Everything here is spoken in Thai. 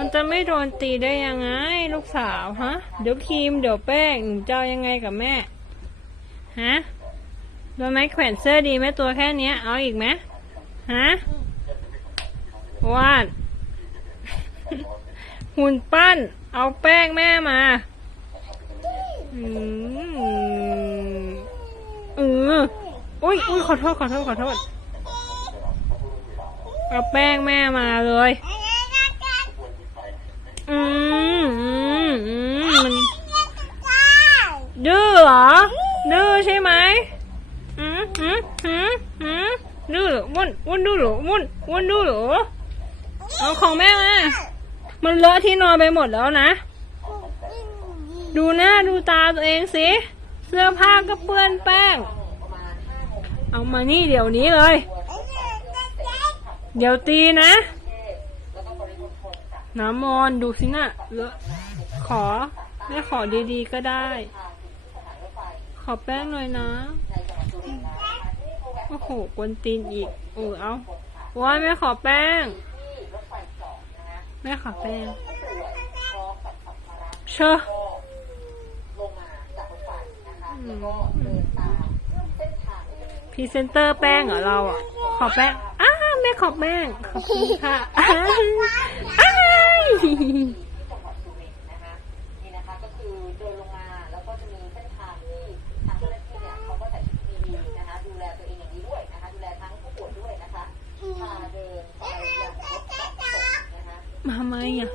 มันจะไม่โดนตีได้ยังไง ลูกสาวฮะ เดี๋ยวครีมเดี๋ยวแป้งหนูจะเอายังไงกับแม่ ฮะโดนไหมแขวนเสื้อดีไหมตัวแค่เนี้ยเอาอีกไหมฮะวาดหุ่นปั้น เอาแป้งแม่มา อืมเอออุ้ยอุ้ยขอโทษขอโทษขอโทษ เอาแป้งแม่มาเลย อืมอืมอืมมันดื้อเหรอ ดื้อใช่ไหมอืมอืมอืมอืมดื้อวุ่นวุ่นดื้อหรอวุ่นวุ่นดื้อหรอเอาของแม่มา มันเลอะที่นอนไปหมดแล้วนะ ดูหน้าดูตาตัวเองสิ เสื้อผ้าก็เปื้อนแป้ง เอามานี่เดี๋ยวนี้เลย เดี๋ยวตีนะ น้ำมอนดูสินะเลอะขอแม่ขอดีๆก็ได้ ขอแป้งหน่อยนะ โอ้โหกวนตีนอีกเออเอาว้ายแม่ขอแป้ง แม่ขอแป้ง เชอะพรีเซนเตอร์แป้งเหรอเราอะ ขอแป้งอ้าแม่ขอแป้ง ขอบคุณค่ะ ที่จังหวัดสุรินทร์นะคะนี่นะคะก็คือเดินลงมาแล้วก็จะมีเส้นทางที่ทางเจ้าหน้าที่เนี่ยเขาก็ใส่ชุดดีๆนะคะ ดูแลตัวเองอย่างดีด้วยนะคะ ดูแลทั้งผู้ป่วยด้วยนะคะพาเดินไปยังรถตัดนะคะ มาไหมอะ